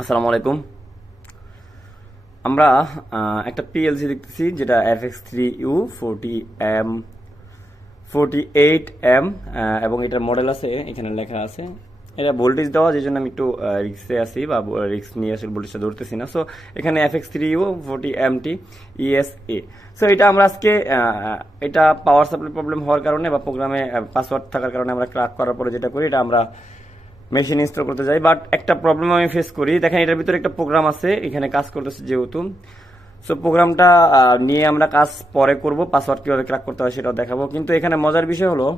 আসসালামু আলাইকুম। আমরা একটা পিএলসি দেখতেছি যেটা FX3U40M 48M এবং এটার মডেল আছে, এখানে লেখা আছে। এটা ভোল্টেজ দেওয়া, যে জন্য আমি একটু রিক্সে আছি বা রিক্স নিয়ে আসলে ভোল্টেজটা ধরতেছি না। সো এখানে FX3U40MT ESA। সো এটা আমরা আজকে এটা পাওয়ার সাপ্লাই প্রবলেম হওয়ার কারণে বা প্রোগ্রামে পাসওয়ার্ড থাকার কারণে আমরা ক্র্যাক করার পরে যেটা করি, এটা আমরা মেশিন ইনস্টল করতে যাই। বাট একটা প্রবলেম আমি ফেস করি, দেখেন এটার ভিতরে একটা প্রোগ্রাম আছে, এখানে কাজ করতেছে যেহেতু। সো প্রোগ্রামটা নিয়ে আমরা কাজ পরে করব, পাসওয়ার্ড কিভাবে ক্র্যাক করতে হয় সেটাও দেখাবো। কিন্তু এখানে মজার বিষয় হলো,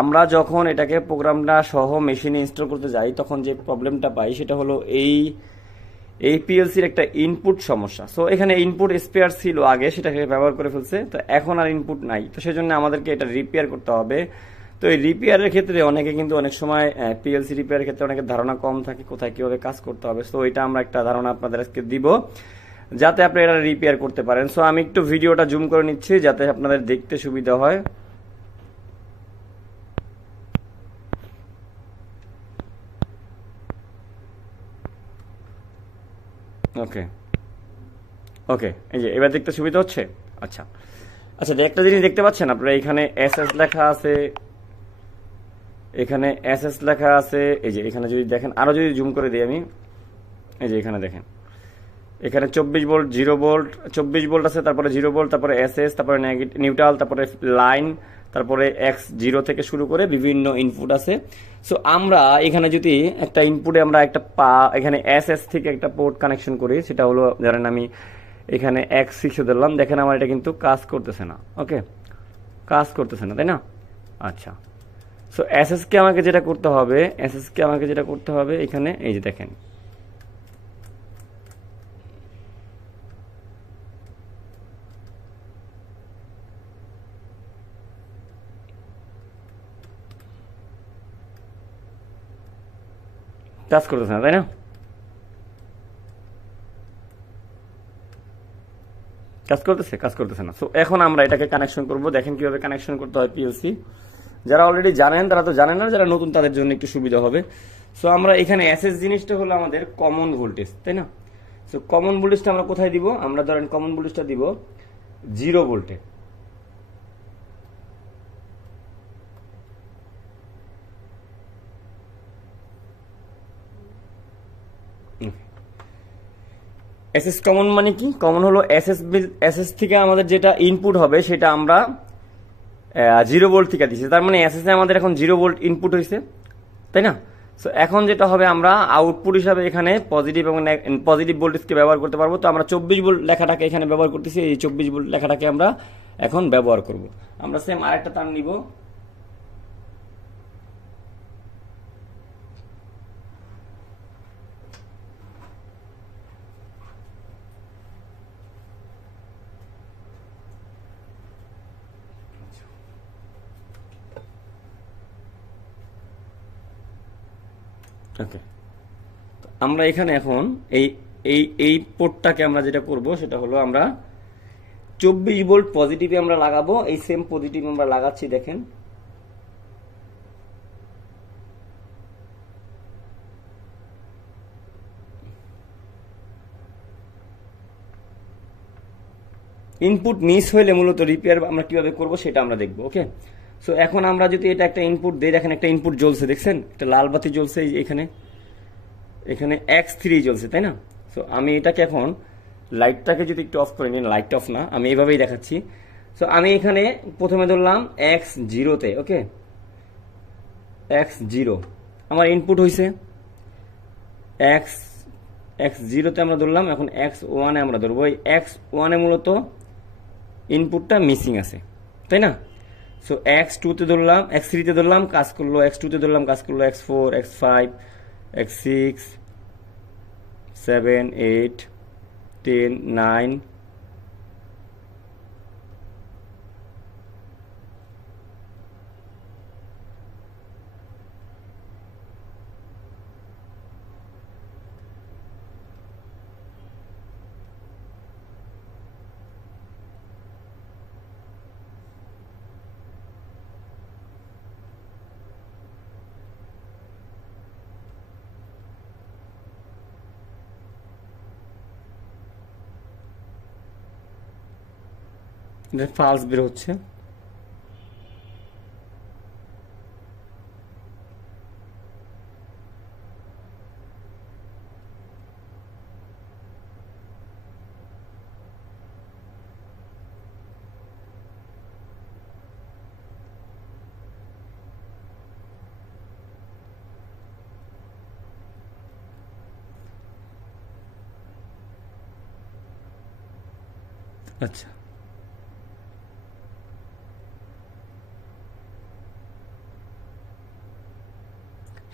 আমরা যখন এটাকে প্রোগ্রামটা সহ মেশিনে ইনস্টল করতে যাই তখন যে প্রবলেমটা পাই সেটা হলো এই পিএলসির একটা ইনপুট সমস্যা। সো এখানে ইনপুট স্পেয়ার ছিল আগে, সেটাকে ব্যবহার করে ফেলছে, তো এখন আর ইনপুট নাই। তো সেজন্য আমাদেরকে এটা রিপেয়ার করতে হবে। তো এই রিপেয়ারের ক্ষেত্রে অনেকে কিন্তু অনেক সময় পিএলসি রিপেয়ারের ক্ষেত্রে অনেকের ধারণা কম থাকে কোথায় কিভাবে কাজ করতে হবে। সো এটা আমরা একটা ধারণা আপনাদের আজকে দিব, যাতে আপনি এটা রিপেয়ার করতে পারেন। সো আমি একটু ভিডিওটা জুম করে নিচ্ছি যাতে আপনাদের দেখতে সুবিধা হয়। ওকে, ওকে, এই যে এবার দেখতে সুবিধা হচ্ছে। আচ্ছা, আচ্ছা, একটা জিনিস দেখতে পাচ্ছেন আপনারা, এখানে এসএস লেখা আছে, এখানে এসএস লেখা আছে। এই যে এখানে যদি দেখেন, আরো যদি জুম করে দিই আমি, এই যে এখানে দেখেন, এখানে 24 ভোল্ট, 0 ভোল্ট, 24 ভোল্ট আছে, তারপরে 0 ভোল্ট, তারপরে এসএস, তারপরে নিউট্রাল, তারপরে লাইন, তারপরে X0 থেকে শুরু করে বিভিন্ন ইনপুট আছে। সো আমরা এখানে যদি একটা ইনপুটে আমরা একটা এখানে এসএস থেকে একটা পোর্ট কানেকশন করি, সেটা হলো ধরেন আমি এখানে X6 ধরলাম, দেখেন আমার এটা কিন্তু কাজ করতেছে না। ওকে, কাজ করতেছে না, তাই না? আচ্ছা, সো এসএস কে আমাকে যেটা করতে হবে এখানে, এই যে দেখেন, কাজ করতেছে না, তাই না? কাজ করতেছে না। সো এখন আমরা এটাকে কানেকশন করব, দেখেন কিভাবে কানেকশন করতে হয় পিএলসি। যারা অলরেডি জানেন তারা তো জানেন না, যারা নতুন তাদের জন্য একটু সুবিধা হবে। সো আমরা এখানে এসএস জিনিসটা হলো আমাদের কমন ভোল্টেজ, তাই না? সো কমন ভোল্টেজটা আমরা কোথায় দিব? আমরা ধরেন কমন ভোল্টেজটা দিব 0 ভোল্টে। এসএস কমন মানে কি? কমন হলো এসএস থেকে আমাদের যেটা ইনপুট হবে সেটা আমরা 0 ভোল্ট থেকে দিচ্ছি, তার মানে এসএস এ আমাদের এখন 0 ভোল্ট ইনপুট হয়েছে, তাই না? সো এখন যেটা হবে, আমরা আউটপুট হিসাবে এখানে পজিটিভ এবং পজিটিভ ভোল্টেজকে ব্যবহার করতে পারবো। তো আমরা 24 ভোল্ট লেখাটাকে এখানে ব্যবহার করতেছি, এই 24 ভোল্ট লেখাটাকে আমরা এখন ব্যবহার করব। আমরা সেম আরেকটা তার নিব, ওকে। আমরা এখানে এখন এই এই এই পোর্টটাকে আমরা যেটা করব সেটা হলো, আমরা 24 ভোল্ট পজিটিভে আমরা লাগাবো, এই সেম পজিটিভ আমরা লাগাচ্ছি, দেখেন। ইনপুট মিস হইলে মূলত রিপেয়ার আমরা কিভাবে করব সেটা আমরা দেখবো। ওকে, সো এখন আমরা যদি এটা একটা ইনপুট দিই, দেখেন একটা ইনপুট জ্বলছে, দেখছেন একটা লাল বাতি জ্বলছে, এখানে এখানে X3 জ্বলছে, তাই না? সো আমি এটাকে এখন লাইটটাকে যদি একটু অফ করে নিন, লাইট অফ না, আমি এইভাবেই দেখাচ্ছি। সো আমি এখানে প্রথমে ধরলাম X0-তে। ওকে, X0 আমার ইনপুট হয়েছে, এক্স X0-তে আমরা ধরলাম, এখন X1-এ আমরা ধরবো। এই X1-এ মূলত ইনপুটটা মিসিং আছে, তাই না? সো X2-তে ধরলাম, X3-তে ধরলাম, কাজ করলো। X2-তে ধরলাম, কাজ করলো। X4, X5, X6, 7, 8, 10, 9, ফালস বের হচ্ছে। আচ্ছা,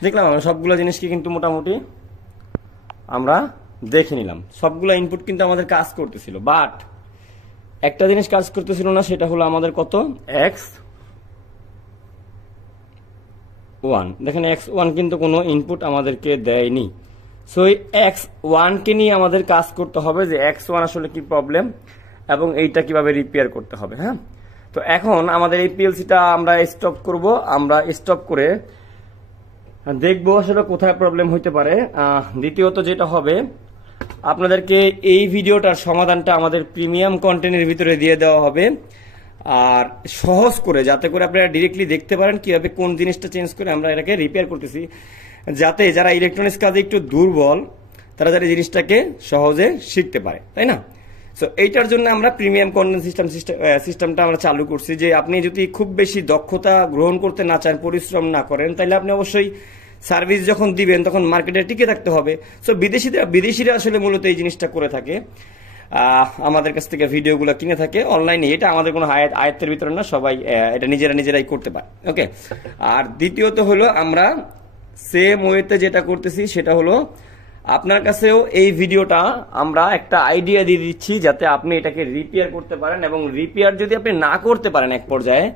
দেখলাম আমরা সবগুলো জিনিসকে কিন্তু মোটামুটি আমরা দেখে নিলাম, সবগুলো ইনপুট কিন্তু আমাদের কাজ করতেছিল, বাট একটা জিনিস কাজ করতেছিল না, সেটা হলো আমাদের কত x1। দেখেন x1 কিন্তু কোনো ইনপুট আমাদেরকে দেয়নি। সো এই x1 কে নিয়ে আমাদের কাজ করতে হবে যে x1 আসলে কি প্রবলেম এবং এইটা কিভাবে রিপেয়ার করতে হবে। হ্যাঁ, তো এখন আমাদের এই পিএলসিটা আমরা স্টপ করব। আমরা স্টপ করে দেখবো আসলে কোথায় প্রবলেম হইতে পারে। দ্বিতীয়ত যেটা হবে, আপনাদেরকে এই ভিডিওটার সমাধানটা আমাদের প্রিমিয়াম কন্টেন্টের ভিতরে দিয়ে দেওয়া হবে, আর সহজ করে, যাতে করে আপনারা ডিরেক্টলি দেখতে পারেন কিভাবে কোন জিনিসটা চেঞ্জ করে আমরা এটাকে রিপেয়ার করতেছি, যাতে যারা ইলেকট্রনিক্স কাজে একটু দুর্বল তারা যারা জিনিসটাকে সহজে শিখতে পারে, তাই না? সো এইটার জন্য আমরা প্রিমিয়াম কন্টেন্ট সিস্টেমটা আমরা চালু করছি, যে আপনি যদি খুব বেশি দক্ষতা গ্রহণ করতে না চান, পরিশ্রম না করেন, তাহলে আপনি অবশ্যই সার্ভিস যখন দিবেন তখন মার্কেটে টিকে থাকতে হবে। সো বিদেশিরা আসলে মূলত এই জিনিসটা করে থাকে, আমাদের কাছ থেকে ভিডিওগুলো কিনে থাকে অনলাইনে। এটা আমাদের কোনো আয়ত্তের ভিতরে না, সবাই এটা নিজেরাই করতে পারে। ওকে, আর দ্বিতীয়ত হলো আমরা সেম ওয়েতে যেটা করতেছি সেটা হলো আপনার কাছেও এই ভিডিওটা আমরা একটা আইডিয়া দিয়ে দিচ্ছি, যাতে আপনি এটাকে রিপেয়ার করতে পারেন। এবং রিপেয়ার যদি আপনি না করতে পারেন এক পর্যায়ে,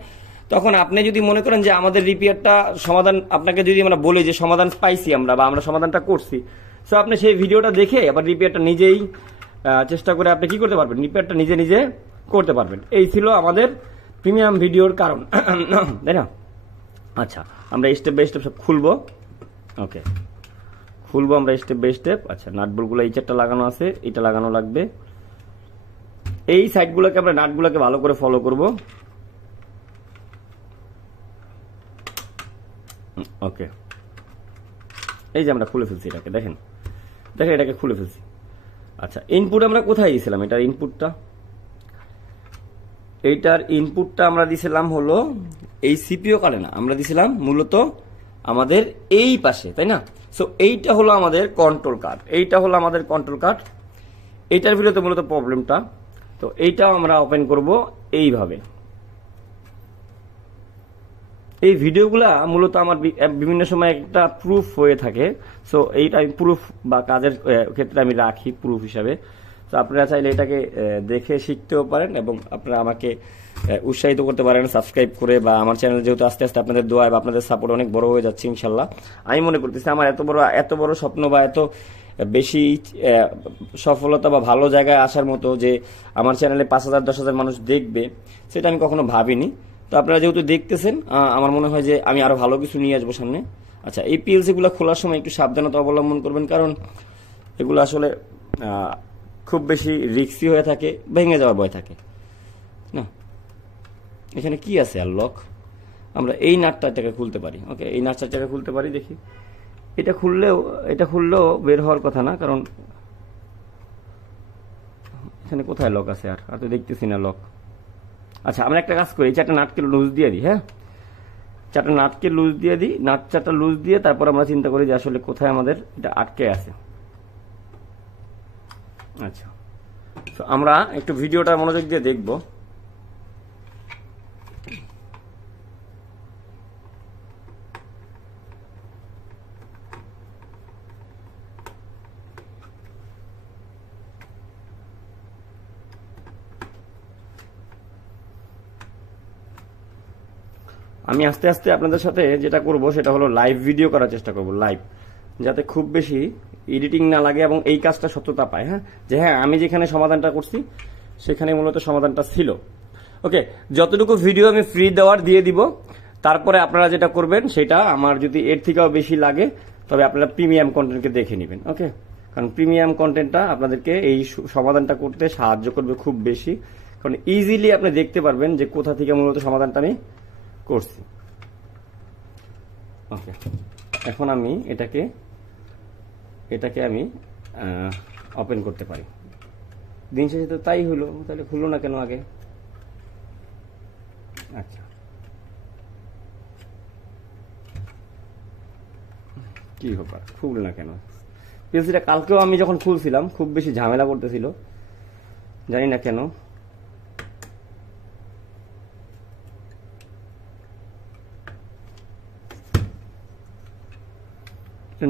তখন আপনি যদি মনে করেন যে আমাদের রিপেয়ারটা সমাধান, আপনাকে যদি আমরা বলি যে সমাধান পাইছি আমরা, বা আমরা সমাধানটা করছি, সো আপনি সেই ভিডিওটা দেখে আবার রিপেয়ারটা নিজেই চেষ্টা করে আপনি কি করতে পারবেন, রিপেয়ারটা নিজে করতে পারবেন। এই ছিল আমাদের প্রিমিয়াম ভিডিওর কারণ, তাই না? আচ্ছা, আমরা স্টেপ বাই স্টেপ সব খুলবো। ওকে, খুলবো আমরা স্টেপ বাই স্টেপ। আচ্ছা, নাটবোল্টগুলো এই চারটা লাগানো আছে, এটা লাগানো লাগবে। এই সাইডগুলোকে আমরা নাটগুলোকে ভালো করে ফলো করব। ওকে, এই যে আমরা খুলে ফেলছি এটাকে, দেখেন এটাকে খুলে ফেলছি। আচ্ছা, ইনপুট আমরা কোথায় দিয়েছিলাম? এইটার ইনপুটটা আমরা দিয়েছিলাম হলো এই সিপিইউ কার্ডে না, আমরা দিয়েছিলাম মূলত আমাদের এই পাশে, তাই না? সো এইটা হলো আমাদের কন্ট্রোল কার্ড, এইটার ভিতরে মূলত প্রবলেমটা। তো এইটাও আমরা ওপেন করব এইভাবে। এই ভিডিওগুলা মূলত আমার বিভিন্ন সময় একটা প্রুফ হয়ে থাকে। সো এইটা আমি প্রুফ বা কাজের ক্ষেত্রে আমি রাখি প্রুফ হিসাবে। তো আপনারা চাইলে এটাকে দেখে শিখতেও পারেন এবং আপনারা আমাকে উৎসাহিত করতে পারেন সাবস্ক্রাইব করে, বা আমার চ্যানেল যেহেতু আস্তে আস্তে আপনাদের দোয়া বা আপনাদের সাপোর্ট অনেক বড় হয়ে যাচ্ছে ইনশাল্লাহ। আমি মনে করতেছি আমার এত বড় স্বপ্ন বা এত বেশি সফলতা বা ভালো জায়গায় আসার মতো, যে আমার চ্যানেলে 5,000 10,000 মানুষ দেখবে, সেটা আমি কখনো ভাবিনি। তো আপনারা যেহেতু দেখতেছেন, আমার মনে হয় যে আমি আরো ভালো কিছু নিয়ে আসবো সামনে। আচ্ছা, এই পিএলসি গুলো খোলার সময় একটু সাবধানতা অবলম্বন করবেন, কারণ এগুলো আসলে খুব বেশি রিস্কি হয়ে থাকে, ভেঙে যাওয়ার ভয় থাকে না। এখানে কি আছে? আর লক, আমরা এই নাটটাকে খুলতে পারি। ওকে, এই নাটটাকে খুলতে পারি, দেখি। এটা খুললেও বের হওয়ার কথা না, কারণ এখানে কোথায় লক আছে? আর তো দেখতেছি না লক। আচ্ছা, আমরা একটা কাজ করি, চারটা নাটকে লুজ দিয়ে দিই। হ্যাঁ, চারটা নাটকে লুজ দিয়ে দিই, চারটা লুজ দিয়ে তারপর আমরা চিন্তা করি যে আসলে কোথায় আমাদের এটা আটকে আছে। আচ্ছা, তো আমরা একটু ভিডিওটা মনোযোগ দিয়ে দেখব। আমি আস্তে আস্তে আপনাদের সাথে যেটা করব সেটা হলো লাইভ ভিডিও করার চেষ্টা করব, লাইভ, যাতে খুব বেশি এডিটিং না লাগে এবং এই কাজটা সত্যতা পায়। হ্যাঁ, যে হ্যাঁ আমি যেখানে সমাধানটা করছি সেখানে মূলত সমাধানটা ছিল। ওকে, যতটুকু ভিডিও আমি ফ্রি দেওয়ার দিয়ে দিব, তারপরে আপনারা যেটা করবেন সেটা, আমার যদি এর থেকেও বেশি লাগে তবে আপনারা প্রিমিয়াম কন্টেন্টকে দেখে নেবেন। ওকে, কারণ প্রিমিয়াম কন্টেন্টটা আপনাদেরকে এই সমাধানটা করতে সাহায্য করবে খুব বেশি, কারণ ইজিলি আপনি দেখতে পারবেন যে কোথা থেকে মূলত সমাধানটা আমি করছি। ওকে, এখন আমি এটাকে আমি ওপেন করতে পারি। দিন শেষে তো তাই হলো, তাহলে খুললো না কেন আগে? আচ্ছা, কি ব্যাপার, খুলল না কেন? পিএলসিটা কালকেও আমি যখন খুলছিলাম খুব বেশি ঝামেলা করতেছিল, জানি না কেন।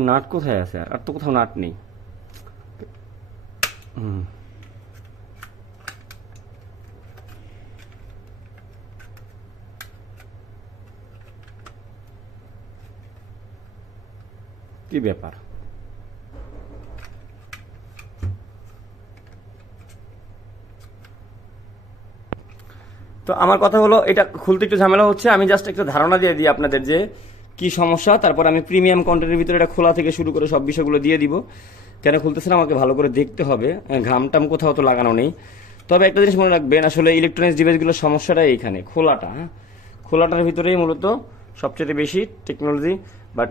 নাট কোথায় আছে? আর তো কোথাও নাট নেই। কি ব্যাপার? তো আমার কথা হলো, এটা খুলতে একটু ঝামেলা হচ্ছে। আমি জাস্ট একটা ধারণা দিয়ে দিই আপনাদের যে কি সমস্যা, তারপর আমি প্রিমিয়াম কন্টেন্টের ভিতরে এটা খোলা থেকে শুরু করে সব বিষয়গুলো দিয়ে দিব। কেন খুলতেছে না আমাকে ভালো করে দেখতে হবে, ঘামটাম কোথাও তো লাগানো নেই। তবে একটা জিনিস মনে রাখবেন, আসলে ইলেকট্রনিক্স ডিভাইসগুলোর সমস্যাটা এইখানে, খোলাটা। খোলাটার ভিতরেই মূলত সবচেয়ে বেশি টেকনোলজি বাট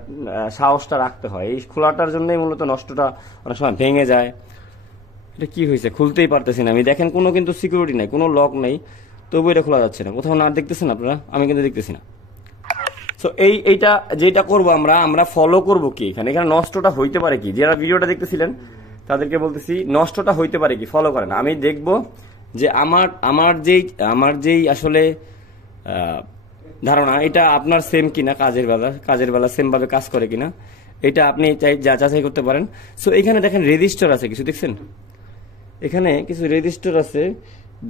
সাহসটা রাখতে হয়। এই খোলাটার জন্যই মূলত নষ্টটা অনেক সময় ভেঙে যায়। এটা কি হয়েছে? খুলতেই পারতেছি না আমি। দেখেন কোনো কিন্তু সিকিউরিটি নাই, কোনো লক নেই, তবু এটা খোলা যাচ্ছে না। কোথাও না দেখতেছেন আপনারা? আমি কিন্তু দেখতেছি না। সো এইটা যেটা করবো আমরা ফলো করবো কি এখানে নষ্টটা হইতে পারে কি? যারা ভিডিওটা দেখতেছিলেন তাদেরকে বলতেছি, নষ্টটা হইতে পারে কি, ফলো করেন। আমি দেখবো যে আমার যেই আসলে ধারণা, এটা আপনার সেম কিনা, কাজের বেলা সেম ভাবে কাজ করে কিনা, এটা আপনি যাচাই করতে পারেন। সো এখানে দেখেন রেজিস্টার আছে কিছু, দেখছেন? এখানে কিছু রেজিস্টার আছে,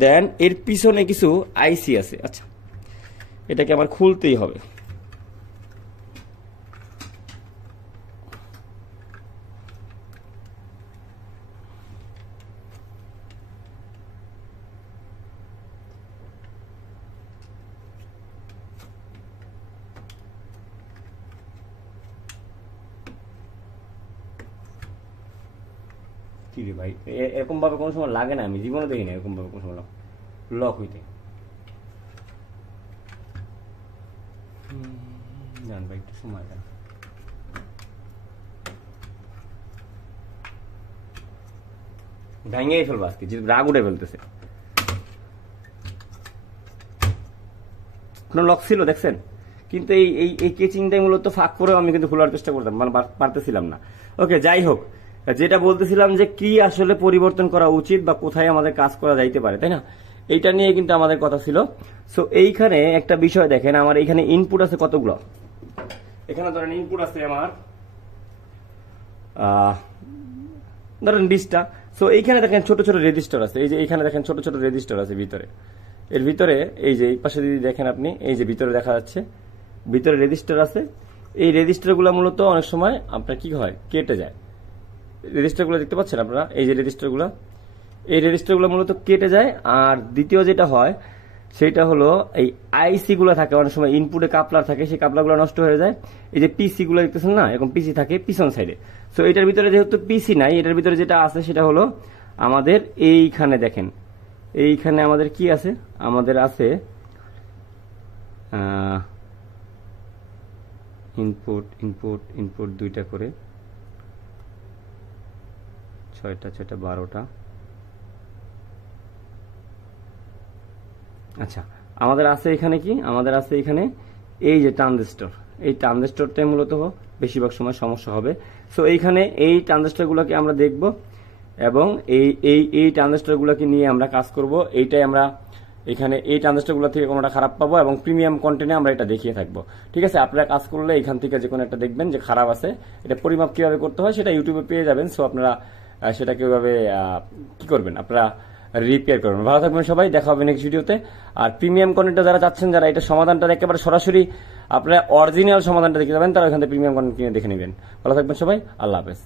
দেন এর পিছনে কিছু আইসি আছে। আচ্ছা, এটাকে আমার খুলতেই হবে। কি রে ভাই, এরকম ভাবে কোনো সময় লাগে না, আমি জীবনে দেখি না এরকম ভাবে কোনো সময় লক হইতে। জান ভাই একটু সময় দেন। ভেঙেই ফেলবো আজকে, যে রাগ উঠে ফেলতেছে। কোনো লক ছিল দেখছেন, কিন্তু এই কেচিংটাই মূলত ফাঁক করেও আমি কিন্তু খোলার চেষ্টা করতাম, মানে পারতেছিলাম না। ওকে, যাই হোক, যেটা বলতেছিলাম যে কি আসলে পরিবর্তন করা উচিত বা কোথায় আমাদের কাজ করা যাইতে পারে, তাই না? এইটা নিয়ে কিন্তু আমাদের কথা ছিল। সো এইখানে একটা বিষয় দেখেন, আমার এখানে ইনপুট আছে কতগুলো। এখানে ধরেন ইনপুট আছে আমার ধরেন 20টা। সো এইখানে দেখেন ছোট ছোট রেজিস্টার আছে, এই যে এইখানে দেখেন ছোট ছোট রেজিস্টার আছে ভিতরে। এর ভিতরে এই যে এই পাশে যদি দেখেন আপনি, এই যে ভিতরে দেখা যাচ্ছে, ভিতরে রেজিস্টার আছে। এই রেজিস্টারগুলো মূলত অনেক সময় আপনার কি হয়, কেটে যায়। রেজিস্টারগুলো দেখতে পাচ্ছেন আপনারা, এই যে রেজিস্টারগুলো, এই রেজিস্টারগুলো মূলত কেটে যায়। আর দ্বিতীয় যেটা হয় সেটা হলো এই আইসি গুলো থাকে, অনেক সময় ইনপুটে কাপলার থাকে, সেই কাপলারগুলো নষ্ট হয়ে যায়। এই যে পিসি গুলো দেখতেছেন না, এরকম পিসি থাকে পিছন সাইডে। সো এটার ভিতরে যেহেতু পিসি নাই, এটার ভিতরে যেটা আছে সেটা হলো আমাদের এইখানে দেখেন, এইখানে আমাদের কি আছে, আমাদের আছে ইনপুট ইনপুট ইনপুট দুইটা করে, 6টা 6টা 12টা। আচ্ছা, আমাদের আছে এখানে কি, আমাদের আছে এখানে এই যে ট্রানজিস্টর। এই ট্রানজিস্টরটাই মূলত বেশিরভাগ সময় সমস্যা হবে। সো এইখানে এই ট্রানজিস্টরগুলোকে আমরা দেখব এবং এই ট্রানজিস্টরগুলোকে নিয়ে আমরা কাজ করব। এইটাই আমরা এখানে এই ট্রানজিস্টরগুলো থেকে কোনোটা খারাপ পাবো এবং প্রিমিয়াম কন্টেন্টে আমরা এটা দেখিয়ে থাকবো। ঠিক আছে, আপনারা কাজ করলে এখান থেকে যে কোনো একটা দেখবেন যে খারাপ আছে, এটা পরিমাপ কিভাবে করতে হয় সেটা ইউটিউবে পেয়ে যাবেন। সো আপনারা সেটাকে ওইভাবে কি করবেন, আপনারা রিপেয়ার করবেন। ভালো থাকবেন সবাই, দেখা হবে নেক্সট ভিডিওতে। আর প্রিমিয়াম কন্টেন্টটা যারা চাচ্ছেন, যারা এটা সমাধানটা একেবারে সরাসরি আপনারা অরিজিনাল সমাধানটা দেখে যাবেন, তারা ওখান থেকে প্রিমিয়াম কন্টেন্ট কিনে দেখে নেবেন। ভালো থাকবেন সবাই, আল্লাহ হাফেজ।